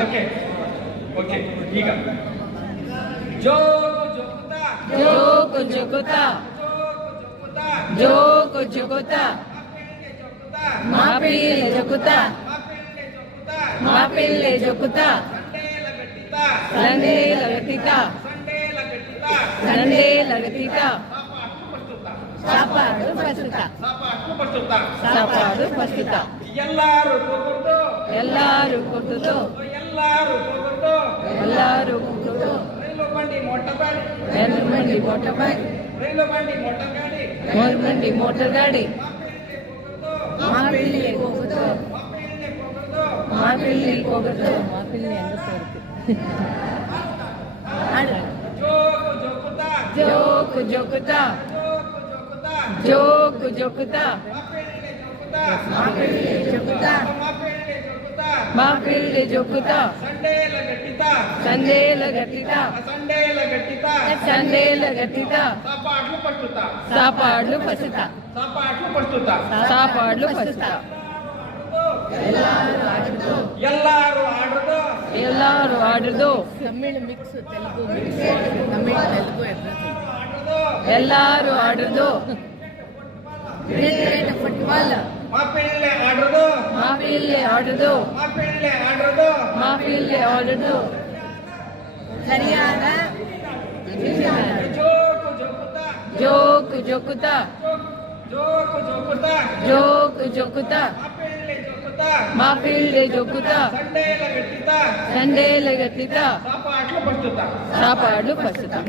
okay okay ಈಗ joke ಜೋಕುತ್ತಾ joke ಜೋಕುತ್ತಾ joke ಜೋಕುತ್ತಾ ಮಾಪಿಳ್ಳೆ ಜೋಕುತ್ತಾ ಮಾಪಿಳ್ಳೆ ಜೋಕುತ್ತಾ ಸಂಡೇಲ ಗಟ್ಟಿತಾ ಸಂಡೇಲ ಗಟ್ಟಿತಾ సాపాడు ప్రస్తుత సాపాడు ప్రస్తుత ಎಲ್ಲಾರು ಕೊಟ್ಟುದು ಎಲ್ಲಾರು ಕೊಟ್ಟುದು ರೈಲು ಬಂಡಿ ಮೋಟರ್ ಗಾಡಿ ಮಾಪಿಳ್ಳಿಗೆ ಹೋಗುದು ಮಾಪಿಳ್ಳಿಗೆ ಹೋಗುದು ಮಾಪಿಳ್ಳಿ ಜೋಕು ಜೋಕುತ್ತಾ ಜೋಕು ಜೋಕುತ್ತಾ ಮಾಪಿಳ್ಳಿ ಜೋಕುತ್ತಾ ಸಂಡೇಲ ಗಟ್ಟಿತಾ సండేల గట్టితా సాపాడ్లు పసుతా ಎಲ್ಲಾರು ಆಡುದು ತಮಿಳು ಮಿಕ್ಸ್ ತೆಲುಗು ಮಿಕ್ಸ್ ತಮಿಳು ತೆಲುಗು ಎಲ್ಲಾರು ಆಡುದು ಫುಟ್ಬಾಲ್ ಮಾಪಿಳ್ಳೆ ಆಡುದು ಸರಿಯಾದ ಜೋಕು ಜೋಕುತ್ತಾ ಮಾಪಿಳ್ಳೆ ಜೋಕುತ್ತಾ ಸಂಡೇಲ ಗಟ್ಟಿತಾ ಸಾಪಾಡ್ಲು ಪಸುತ್ತಾ